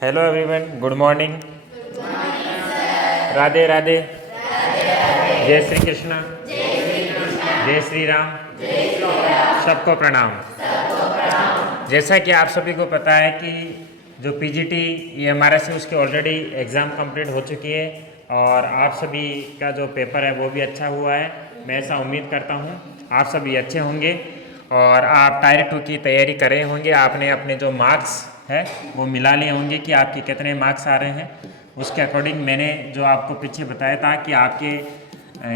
Hello everyone, good morning. Radhe Radhe. जय श्री कृष्णा। जय श्री राम। सबको प्रणाम। जैसा कि आप सभी को पता है कि जो पीजीटी EMRS है उसकी ऑलरेडी एग्ज़ाम कंप्लीट हो चुकी है और आप सभी का जो पेपर है वो भी अच्छा हुआ है। मैं ऐसा उम्मीद करता हूँ आप सभी अच्छे होंगे और आप टायर 2 की तैयारी कर रहे होंगे। आपने अपने जो मार्क्स है वो मिला लिए होंगे कि आपके कितने मार्क्स आ रहे हैं। उसके अकॉर्डिंग मैंने जो आपको पीछे बताया था कि आपके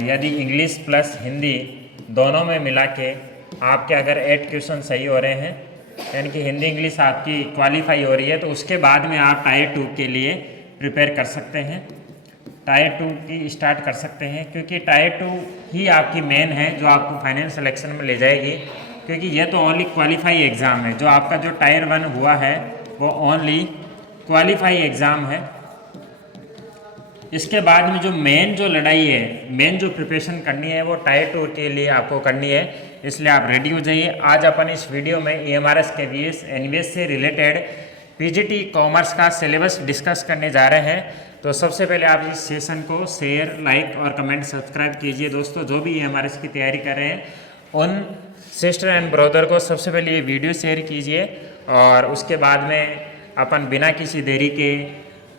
यदि इंग्लिश प्लस हिंदी दोनों में मिला के आपके अगर 8 क्वेश्चन सही हो रहे हैं, यानी कि हिंदी इंग्लिश आपकी क्वालिफाई हो रही है, तो उसके बाद में आप टायर 2 के लिए प्रिपेयर कर सकते हैं। टायर 2 की स्टार्ट कर सकते हैं क्योंकि टायर 2 ही आपकी मेन है जो आपको फाइनल सिलेक्शन में ले जाएगी। क्योंकि यह तो ओनली क्वालिफाई एग्ज़ाम है। जो आपका जो टायर 1 हुआ है वो ओनली क्वालिफाई एग्ज़ाम है। इसके बाद में जो मेन जो लड़ाई है, मेन जो प्रिपरेशन करनी है वो टायर 2 के लिए आपको करनी है। इसलिए आप रेडी हो जाइए। आज अपन इस वीडियो में EMRS KVS NVS से रिलेटेड पीजीटी कॉमर्स का सिलेबस डिस्कस करने जा रहे हैं। तो सबसे पहले आप इस सेशन को शेयर, लाइक और कमेंट सब्सक्राइब कीजिए। दोस्तों जो भी EMRS की तैयारी कर रहे हैं उन सिस्टर एंड ब्रदर को सबसे पहले ये वीडियो शेयर कीजिए और उसके बाद में अपन बिना किसी देरी के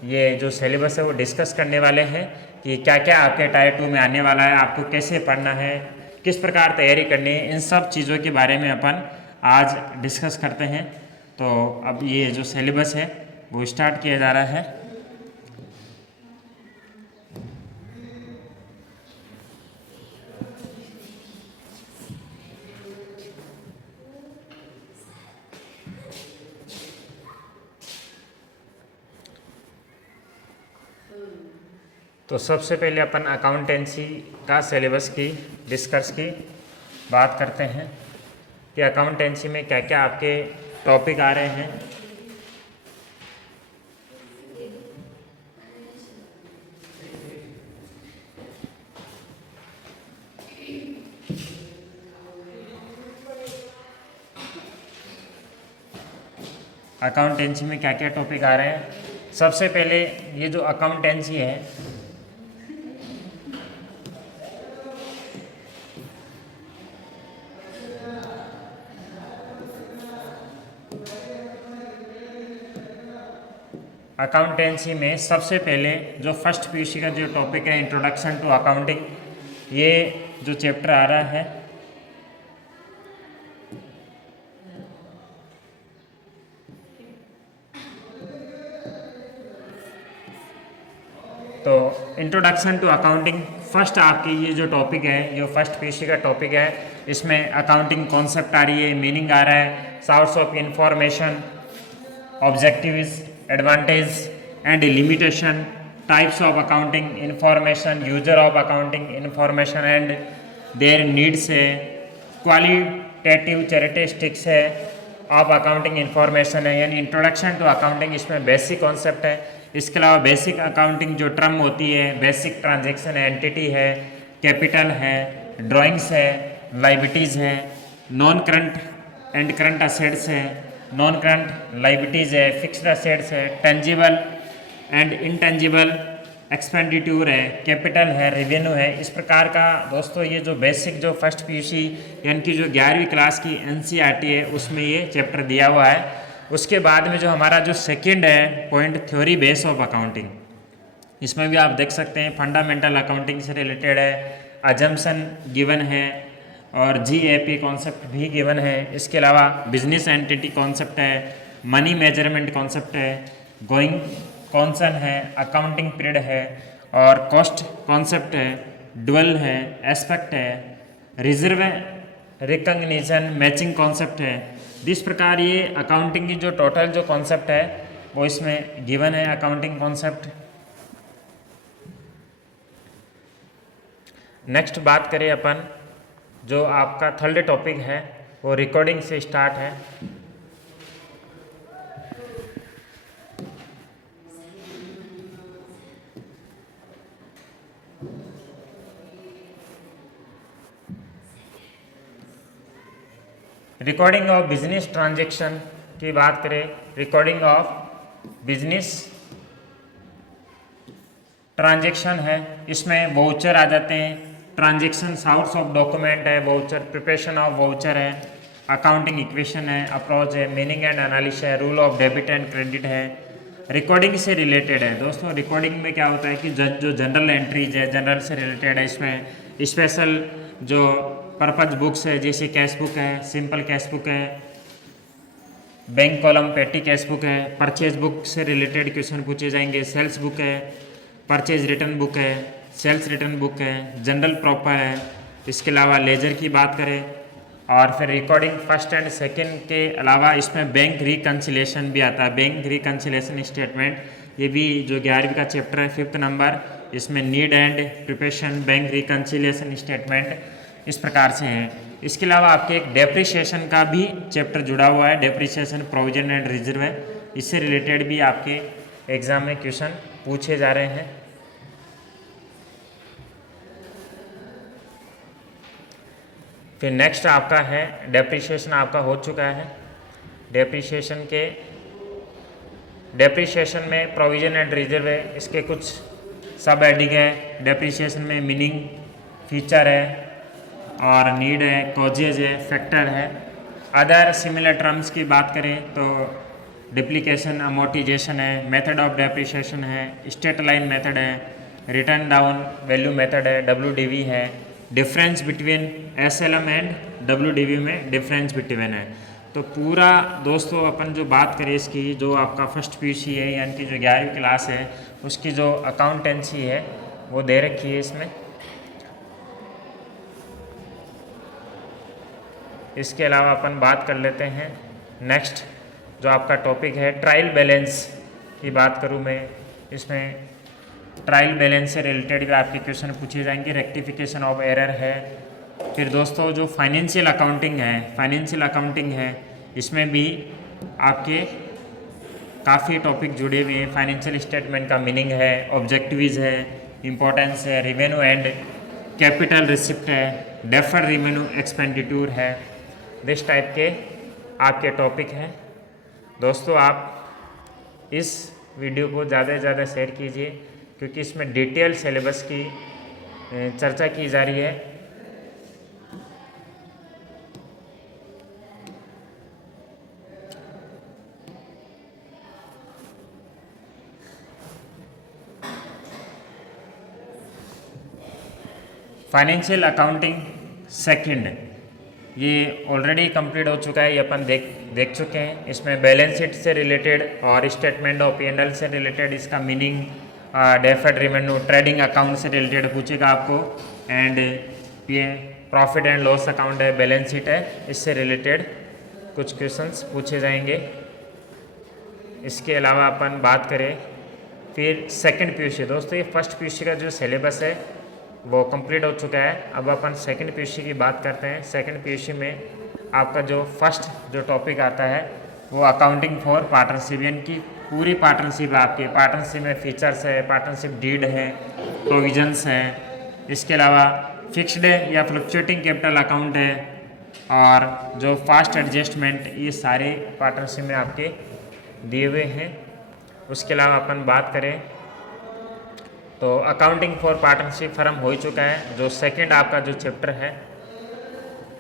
ये जो सिलेबस है वो डिस्कस करने वाले हैं कि क्या क्या आपके टायर 2 में आने वाला है, आपको कैसे पढ़ना है, किस प्रकार तैयारी करनी है। इन सब चीज़ों के बारे में अपन आज डिस्कस करते हैं। तो अब ये जो सिलेबस है वो स्टार्ट किया जा रहा है। तो सबसे पहले अपन अकाउंटेंसी का सिलेबस की डिस्कस की बात करते हैं कि अकाउंटेंसी में क्या क्या आपके टॉपिक आ रहे हैं। अकाउंटेंसी में क्या क्या टॉपिक आ रहे हैं। सबसे पहले ये जो अकाउंटेंसी है अकाउंटेंसी में सबसे पहले जो फर्स्ट पीयूसी का जो टॉपिक है इंट्रोडक्शन टू अकाउंटिंग, ये जो चैप्टर आ रहा है तो इंट्रोडक्शन टू अकाउंटिंग फर्स्ट आपकी ये जो टॉपिक है, ये फर्स्ट पीयूसी का टॉपिक है। इसमें अकाउंटिंग कॉन्सेप्ट आ रही है, मीनिंग आ रहा है, source of information, objectives, advantage and limitation, types of accounting information, user of accounting information and there needs है, क्वालिटेटिव कैरेक्टरिस्टिक्स है ऑफ अकाउंटिंग इंफॉर्मेशन है, यानी इंट्रोडक्शन टू अकाउंटिंग इसमें बेसिक कॉन्सेप्ट है। इसके अलावा बेसिक अकाउंटिंग जो टर्म होती है, बेसिक ट्रांजैक्शन एंटिटी है, कैपिटल है, ड्राइंग्स है, लाइबिलिटीज़ है, non current and current assets है, नॉन करंट लाइबिलिटीज़ है, फिक्स्ड असेट्स है, टेंजिबल एंड इनटेंजिबल एक्सपेंडिट्यूर है, कैपिटल है, रेवेन्यू है। इस प्रकार का दोस्तों ये जो बेसिक जो फर्स्ट पीयूसी यानी कि जो 11वीं क्लास की NCERT है उसमें ये चैप्टर दिया हुआ है। उसके बाद में जो हमारा जो सेकंड है point, theory base of accounting, इसमें भी आप देख सकते हैं फंडामेंटल अकाउंटिंग से रिलेटेड है, अजम्पशन गिवन है और GAP कॉन्सेप्ट भी गिवन है। इसके अलावा बिजनेस एंटिटी कॉन्सेप्ट है, मनी मेजरमेंट कॉन्सेप्ट है, गोइंग कॉन्सन है, अकाउंटिंग पीरियड है और कॉस्ट कॉन्सेप्ट है, ड्वेल है, एस्पेक्ट है, रिजर्व रिकग्निशन, मैचिंग कॉन्सेप्ट है। जिस प्रकार ये अकाउंटिंग की जो टोटल जो कॉन्सेप्ट है वो इसमें गिवन है, अकाउंटिंग कॉन्सेप्ट। नेक्स्ट बात करें अपन, जो आपका थर्ड टॉपिक है वो रिकॉर्डिंग से स्टार्ट है। रिकॉर्डिंग ऑफ बिजनेस ट्रांजैक्शन की बात करें, रिकॉर्डिंग ऑफ बिजनेस ट्रांजैक्शन है, इसमें वाउचर आ जाते हैं, ट्रांजैक्शन साउट्स ऑफ डॉक्यूमेंट है, वाउचर प्रिपरेशन ऑफ वाउचर है, अकाउंटिंग इक्वेशन है, अप्रोच है, मीनिंग एंड एनालिसिस है, rule of debit and credit है, रिकॉर्डिंग से रिलेटेड है। दोस्तों रिकॉर्डिंग में क्या होता है कि जो जनरल एंट्रीज है जनरल से रिलेटेड है, इसमें स्पेशल जो पर्पज बुक्स है जैसे कैश बुक है, सिंपल कैश बुक है, बैंक कॉलम पेटी कैश बुक है, परचेज बुक से रिलेटेड क्वेश्चन पूछे जाएंगे, सेल्स बुक है, परचेज रिटर्न बुक है, सेल्स रिटर्न बुक है, जनरल प्रॉपर है। इसके अलावा लेजर की बात करें और फिर रिकॉर्डिंग फर्स्ट एंड सेकंड के अलावा इसमें बैंक रिकन्सिलेशन भी आता है, बैंक रिकन्सिलेशन स्टेटमेंट, ये भी जो 11वीं का चैप्टर है 5th नंबर, इसमें need and preparation bank reconciliation statement इस प्रकार से है। इसके अलावा आपके एक डेप्रिसिएशन का भी चैप्टर जुड़ा हुआ है, डेप्रिसिएशन प्रोविजन एंड रिजर्व है, इससे रिलेटेड भी आपके एग्जाम में क्वेश्चन पूछे जा रहे हैं। फिर नेक्स्ट आपका है डेप्रिसिएशन, आपका हो चुका है। डेप्रिसिएशन में प्रोविजन एंड रिजर्व है, इसके कुछ सब हेडिंग है। डेप्रिसिएशन में मीनिंग, फीचर है और नीड है, कॉजेज है, फैक्टर है। अदर सिमिलर टर्म्स की बात करें तो डिप्लीकेशन, अमोर्टाइजेशन है, मेथड ऑफ डेप्रिसिएशन है, स्ट्रेट लाइन मेथड है, रिटर्न डाउन वैल्यू मेथड है, WDV है, difference between SLM and WDV में डिफरेंस बिटवीन है। तो पूरा दोस्तों अपन जो बात करें इसकी, जो आपका फर्स्ट PUC है यानी कि जो 11वीं क्लास है उसकी जो अकाउंटेंसी है वो दे रखी है इसमें। इसके अलावा अपन बात कर लेते हैं नेक्स्ट जो आपका टॉपिक है ट्रायल बैलेंस की बात करूँ मैं, इसमें ट्रायल बैलेंस से रिलेटेड भी आपके क्वेश्चन पूछे जाएंगे, रेक्टिफिकेशन ऑफ एरर है। फिर दोस्तों जो फाइनेंशियल अकाउंटिंग है इसमें भी आपके काफ़ी टॉपिक जुड़े हुए हैं। फाइनेंशियल स्टेटमेंट का मीनिंग है, ऑब्जेक्टिव्स है, इम्पोर्टेंस है, रेवेन्यू एंड कैपिटल रिसिप्ट है, डेफर्ड रेवेन्यू एक्सपेंडिट्यूर है, दिस टाइप के आपके टॉपिक हैं। दोस्तों आप इस वीडियो को ज़्यादा से ज़्यादा शेयर कीजिए क्योंकि इसमें डिटेल सिलेबस की चर्चा की जा रही है। फाइनेंशियल अकाउंटिंग सेकंड ये ऑलरेडी कंप्लीट हो चुका है, ये अपन देख चुके हैं। इसमें बैलेंस शीट से रिलेटेड और स्टेटमेंट ऑफ P&L से रिलेटेड इसका meaning, deferred revenue, trading account से रिलेटेड पूछेगा आपको, एंड ये प्रॉफिट एंड लॉस अकाउंट है, बैलेंस शीट है, इससे रिलेटेड कुछ क्वेश्चंस पूछे जाएंगे। इसके अलावा अपन बात करें फिर सेकंड PUC, दोस्तों ये फर्स्ट PUC का जो सिलेबस है वो कंप्लीट हो चुका है। अब अपन सेकंड PUC की बात करते हैं। सेकंड PUC में आपका जो फर्स्ट जो टॉपिक आता है वो अकाउंटिंग फॉर पार्टनरशिप, यानी कि पूरी पार्टनरशिप आपके पार्टनरशिप में फीचर्स है, पार्टनरशिप डीड है, प्रोविजंस है, इसके अलावा फिक्स्ड या फ्लक्चुएटिंग कैपिटल अकाउंट है और जो फास्ट एडजस्टमेंट, ये सारे पार्टनरशिप में आपके दिए हुए हैं। उसके अलावा अपन बात करें तो अकाउंटिंग फॉर पार्टनरशिप फर्म हो ही चुका है। जो सेकंड आपका जो चैप्टर है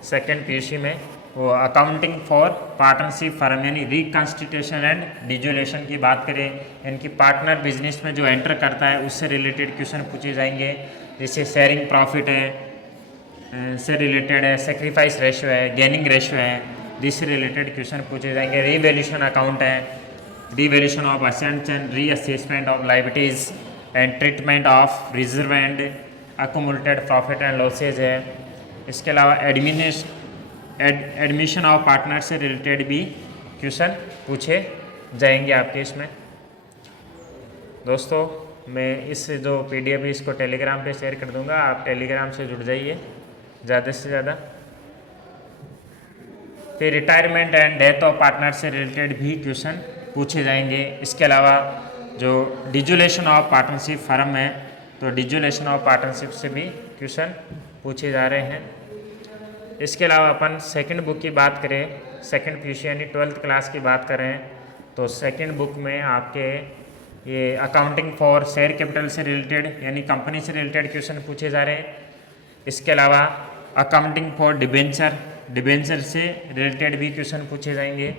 सेकंड PUC में वो अकाउंटिंग फॉर पार्टनरशिप फर्म यानी रिकॉन्स्टिट्यूशन एंड डिसोल्यूशन की बात करें, इनकी पार्टनर बिजनेस में जो एंटर करता है उससे रिलेटेड क्वेश्चन पूछे जाएंगे, जैसे शेयरिंग प्रॉफिट है से रिलेटेड है, सेक्रीफाइस रेशियो है, गेनिंग रेशियो है, जिससे रिलेटेड क्वेश्चन पूछे जाएंगे। रीवैल्यूएशन अकाउंट है, revaluation of assets and reassessment of liabilities and treatment of reserve and accumulated profit and losses है। इसके अलावा एडमिशन ऑफ पार्टनर से रिलेटेड भी क्वेश्चन पूछे जाएंगे आपके इसमें। दोस्तों मैं इस जो PDF है इसको टेलीग्राम पे शेयर कर दूंगा, आप टेलीग्राम से जुड़ जाइए ज़्यादा से ज़्यादा। फिर retirement and death of partner से रिलेटेड भी क्वेश्चन पूछे जाएंगे। इसके अलावा जो डिसोल्यूशन ऑफ पार्टनरशिप फर्म है तो डिसोल्यूशन ऑफ पार्टनरशिप से भी क्वेश्चन पूछे जा रहे हैं। इसके अलावा अपन सेकंड बुक की बात करें, सेकंड PUC यानी 12th क्लास की बात करें तो तो सेकंड बुक में आपके ये अकाउंटिंग फॉर शेयर कैपिटल से रिलेटेड यानी कंपनी से रिलेटेड क्वेश्चन पूछे जा रहे हैं। इसके अलावा अकाउंटिंग फॉर डिबेंचर से रिलेटेड भी क्वेश्चन पूछे जाएंगे।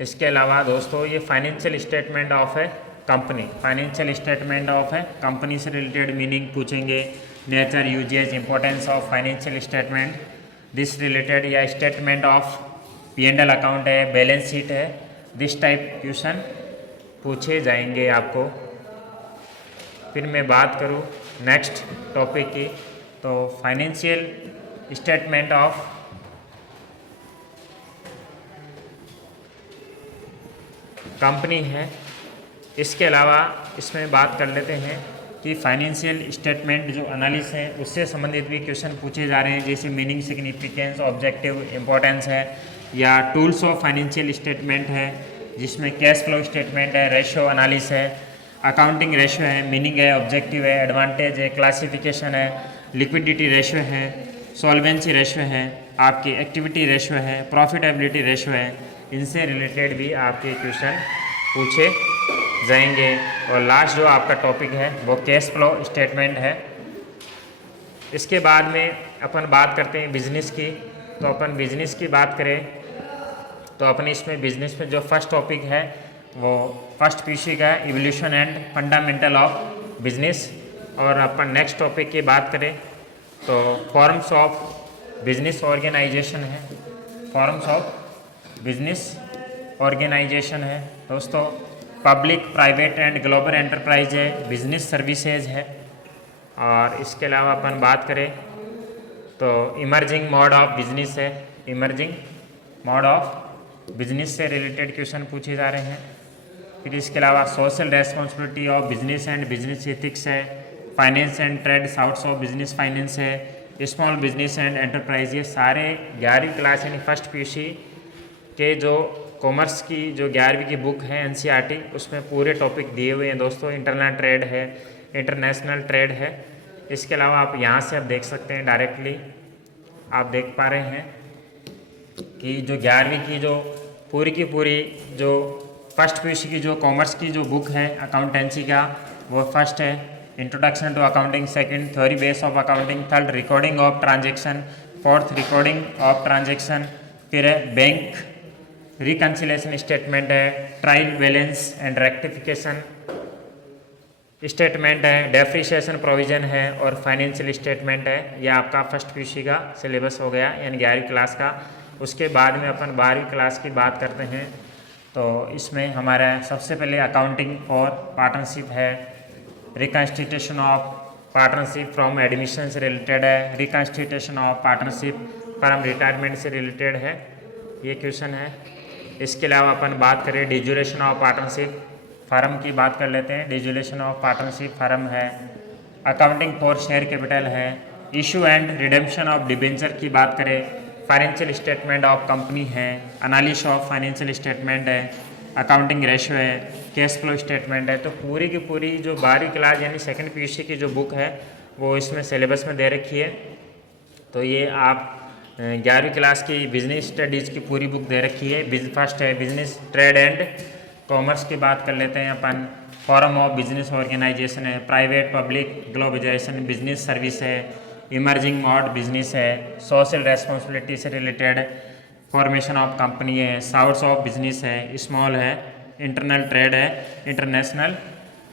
इसके अलावा दोस्तों ये फाइनेंशियल स्टेटमेंट ऑफ है कंपनी, फाइनेंशियल स्टेटमेंट ऑफ है कंपनी से रिलेटेड मीनिंग पूछेंगे, nature, usages, importance of financial statement this related, या स्टेटमेंट ऑफ P&L अकाउंट है, बैलेंस शीट है, दिस टाइप क्वेश्चन पूछे जाएंगे आपको। फिर मैं बात करूँ नेक्स्ट टॉपिक की, तो फाइनेंशियल स्टेटमेंट ऑफ कंपनी है। इसके अलावा इसमें बात कर लेते हैं कि फाइनेंशियल स्टेटमेंट जो एनालिसिस है उससे संबंधित भी क्वेश्चन पूछे जा रहे हैं, जैसे मीनिंग, सिग्निफिकेंस, ऑब्जेक्टिव, इंपॉर्टेंस है, या टूल्स ऑफ फाइनेंशियल स्टेटमेंट है जिसमें कैश फ्लो स्टेटमेंट है, रेशियो एनालिसिस है, अकाउंटिंग रेशियो है, मीनिंग है, ऑब्जेक्टिव है, एडवांटेज है, क्लासिफिकेशन है, लिक्विडिटी रेशियो है, सॉल्वेंसी रेशियो है, आपकी एक्टिविटी रेशियो है, प्रॉफिटेबिलिटी रेशियो है, इनसे रिलेटेड भी आपके क्वेश्चन पूछे जाएंगे। और लास्ट जो आपका टॉपिक है वो कैश फ्लो स्टेटमेंट है। इसके बाद में अपन बात करते हैं बिजनेस की। तो अपन बिजनेस की बात करें तो अपन इसमें बिजनेस में जो फर्स्ट टॉपिक है वो फर्स्ट पीसी का है, evolution and fundamental of business. और अपन नेक्स्ट टॉपिक की बात करें तो फॉर्म्स ऑफ बिजनेस ऑर्गेनाइजेशन है, फॉर्म्स ऑफ बिजनेस ऑर्गेनाइजेशन है दोस्तों, public, private and global enterprise है, बिजनेस सर्विसेज है। और इसके अलावा अपन बात करें तो इमर्जिंग मोड ऑफ बिजनेस है, इमर्जिंग मोड ऑफ बिजनेस से रिलेटेड क्वेश्चन पूछे जा रहे हैं। फिर इसके अलावा social responsibility of business and business ethics है, finance and trade shouts of business finance है, स्मॉल बिजनेस एंड एंटरप्राइज। ये सारे 11वीं क्लास यानी फर्स्ट पीयूसी के जो कॉमर्स की जो 11वीं की बुक है NCERT, उसमें पूरे टॉपिक दिए हुए हैं दोस्तों। इंटरनल ट्रेड है, इंटरनेशनल ट्रेड है। इसके अलावा आप यहाँ से आप देख सकते हैं, डायरेक्टली आप देख पा रहे हैं कि जो 11वीं की जो पूरी की पूरी जो फर्स्ट पीयूसी की जो कॉमर्स की जो बुक है अकाउंटेंसी का, वो फर्स्ट है introduction to accounting, second theory base of accounting, third recording of transaction, fourth recording of transaction, फिर है बैंक रिकन्सिलेशन स्टेटमेंट है, trial balance and rectification statement है, डेप्रिसिएशन प्रोविजन है और फाइनेंशियल स्टेटमेंट है। यह आपका फर्स्ट पीयूसी का सिलेबस हो गया यानी 11वीं क्लास का। उसके बाद में अपन 12वीं क्लास की बात करते हैं तो इसमें हमारा सबसे पहले अकाउंटिंग फॉर पार्टनरशिप है, reconstitution of partnership from admission से रिलेटेड है, reconstitution of partnership from retirement से रिलेटेड है, ये क्वेश्चन है। इसके अलावा अपन बात करें डिजुलेशन ऑफ पार्टनरशिप फार्म की बात कर लेते हैं, डिजुलेशन ऑफ पार्टनरशिप फार्म है, अकाउंटिंग फॉर शेयर कैपिटल है, issue and redemption of debenture की बात करें, फाइनेंशियल स्टेटमेंट ऑफ कंपनी है, एनालिसिस ऑफ फाइनेंशियल स्टेटमेंट है, अकाउंटिंग रेशियो है, कैश फ्लो स्टेटमेंट है। तो पूरी की पूरी जो 12वीं क्लास यानी सेकंड पीयूसी की जो बुक है वो इसमें सिलेबस में दे रखी है। तो ये आप 11वीं क्लास की बिजनेस स्टडीज़ की पूरी बुक दे रखी है। फर्स्ट है बिजनेस ट्रेड एंड कॉमर्स की बात कर लेते हैं अपन, फॉर्म ऑफ बिजनेस ऑर्गेनाइजेशन है, private public globalisation business service है, इमर्जिंग मोड बिजनेस है, सोशल रेस्पॉन्सिबिलिटी से रिलेटेड फॉर्मेशन ऑफ कंपनी है, साउट्स ऑफ बिजनेस है, स्मॉल है, इंटरनल ट्रेड है, इंटरनेशनल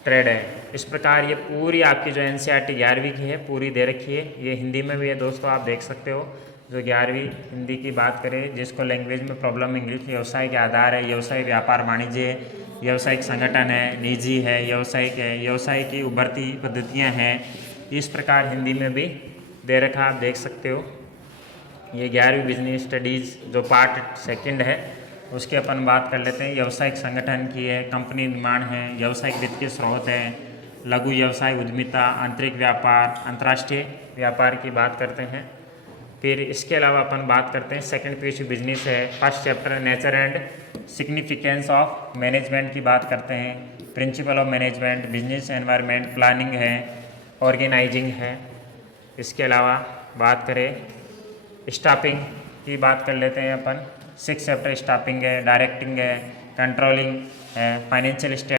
ट्रेड है। इस प्रकार ये पूरी आपकी जो NCERT 11वीं की है पूरी दे रखी है। ये हिंदी में भी है दोस्तों, आप देख सकते हो। जो 11वीं हिंदी की बात करें, जिसको लैंग्वेज में प्रॉब्लम इंग्लिश, व्यवसाय के आधार है, व्यवसाय, व्यापार, वाणिज्य, व्यावसायिक संगठन है, निजी है, व्यावसायिक है, व्यवसाय की उभरती पद्धतियाँ हैं, इस प्रकार हिंदी में भी दे रखा, आप देख सकते हो। ये 11वीं बिजनेस स्टडीज़ जो पार्ट सेकंड है उसकी अपन बात कर लेते हैं। व्यावसायिक संगठन की है, कंपनी निर्माण है, व्यावसायिक वित्तीय स्रोत है, लघु व्यवसाय उद्यमिता, आंतरिक व्यापार, अंतर्राष्ट्रीय व्यापार की बात करते हैं। फिर इसके अलावा अपन बात करते हैं सेकंड पीयूसी बिजनेस है, first chapter nature and significance of management की बात करते हैं, principle of management, business environment, planning है, ऑर्गेनाइजिंग है। इसके अलावा बात करें स्टाफिंग की बात कर लेते हैं अपन, 6 चैप्टर स्टाफिंग है, डायरेक्टिंग है, कंट्रोलिंग है, फाइनेंशियल